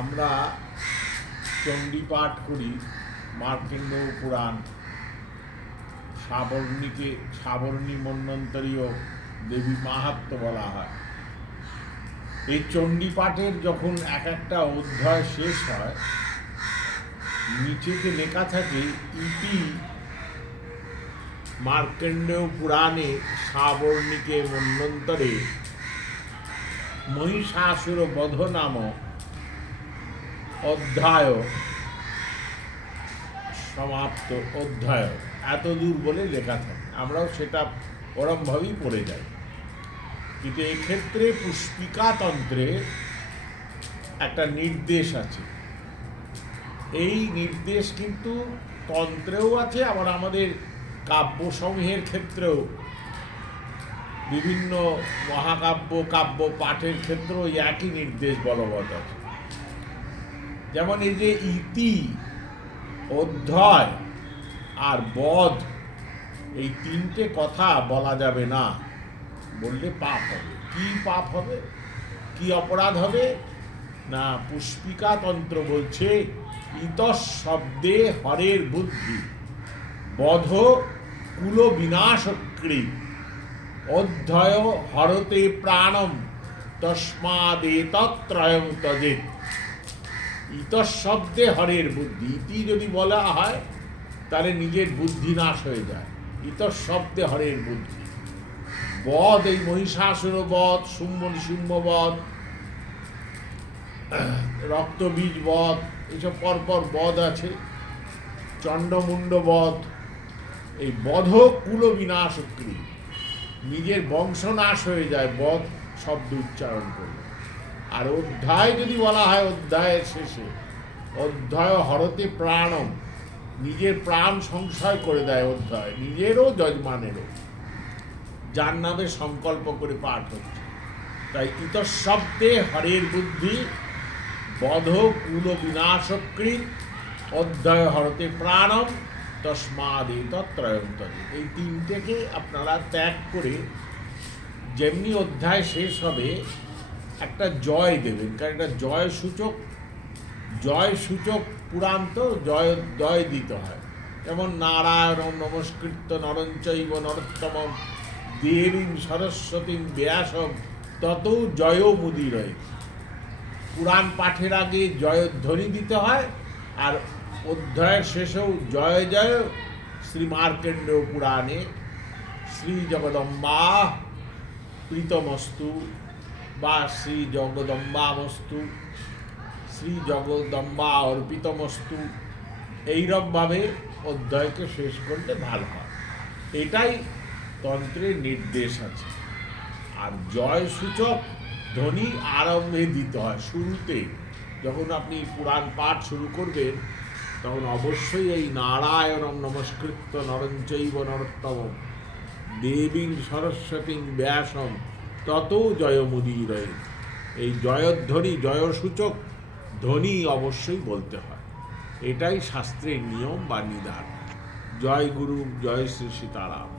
আমরা চণ্ডী পাঠ করি, মার্কেন্ড পুরাণ, সাবর্ণী মন্বন্তরীয় দেবী মাহাত্ম্য বলা হয়। এই চণ্ডী পাঠের যখন এক একটা অধ্যায় শেষ হয়, নিচেতে লেখা থাকে ইতি মার্কেন্ডেয় পুরাণে সাবর্ণিকে মন্বন্তরে মহিষাসুর বধ নাম অধ্যায় সমাপ্ত। অধ্যায় এত দূর বলে লেখা থাকে, আমরাও সেটা ওরমভাবেই পড়ে যাই। কিন্তু এক্ষেত্রে পুষ্পিকাতন্ত্রে একটা নির্দেশ আছে। এই নির্দেশ কিন্তু তন্ত্রেও আছে, আবার আমাদের কাব্যসমূহের ক্ষেত্রেও, বিভিন্ন কাব্য পাঠের ক্ষেত্রেও একই নির্দেশ বলবৎ আছে। যেমন এই যে ইতি, অধ্যায় আর বধ, এই তিনটে কথা বলা যাবে না, বললে পাপ হবে। কি পাপ হবে, কি অপরাধ হবে না? পুষ্পিকাতন্ত্র বলছে ইতঃ শব্দে হরের বুদ্ধি, বধ কুল বিনাশক্রী, অধ্যায় হরতে প্রাণম তস্মাদেতত্রয়ং তজেৎ। ইতঃ শব্দে হরের বুদ্ধি, ইতি যদি বলা হয় তাহলে নিজের বুদ্ধি নাশ হয়ে যায়। ইতঃ শব্দে হরের বুদ্ধি। বধ, এই মহিষাসুর বধ, সিংহ বধ, রক্তবীজ বধ, এইসব পরপর বধ আছে। চণ্ডমুণ্ড বধ, এই বধ কুল বিনাশক্রী, নিজের বংশ নাশ হয়ে যায় বধ শব্দ উচ্চারণ করলে। আর অধ্যায় যদি বলা হয়, অধ্যায়ের শেষে অধ্যায় হরতে প্রাণম, নিজের প্রাণ সংশয় করে দেয় অধ্যায়, নিজেরও যজমানেরও, যার নামে সংকল্প করে পাঠ হচ্ছে। তাই ইতঃ শব্দে হরের বুদ্ধি, বধ কুল বিনাশকৃত, অধ্যায় হরতে প্রাণম তস্মাদেতত্রয়ং তজেৎ। এই তিনটেকে আপনারা ত্যাগ করে, যেমনি অধ্যায় শেষ হবে একটা জয় দেবেন, কারণ এটা জয় সূচক পুরাণ, তো জয় দিতে হয়। যেমন নারায়ণ নমস্কৃত্য নরং চৈব নরোত্তমম দেবীং সরস্বতীং ব্যাসং ততও জয় মুদিরয়। পুরাণ পাঠের আগে জয়ধ্বনি দিতে হয়, আর অধ্যায়ের শেষেও জয় জয় শ্রী মার্কেন্ড পুরাণে শ্রী জগদম্বা প্রীতমস্তু বা শ্রী জগদম্বামস্তু, শ্রী জগদম্বা অর্পিতমস্তু, এইরকমভাবে অধ্যায়কে শেষ করলে ভালো হয়। এটাই তন্ত্রের নির্দেশ আছে। আর জয় সূচক ধ্বনি আরম্ভে দিতে হয়, শুরুতে যখন আপনি পুরাণ পাঠ শুরু করবেন তখন অবশ্যই এই নারায়ণং নমস্কৃত্য নরং চৈব নরোত্তমম দেবীং সরস্বতীং ব্যাসং ততও জয়মুদীরয়ে, এই জয়ধ্বনি, জয়সূচক ধ্বনি অবশ্যই বলতে হয়। এটাই শাস্ত্রের নিয়ম বা নিদান। জয় গুরু, জয় শ্রী সীতারাম।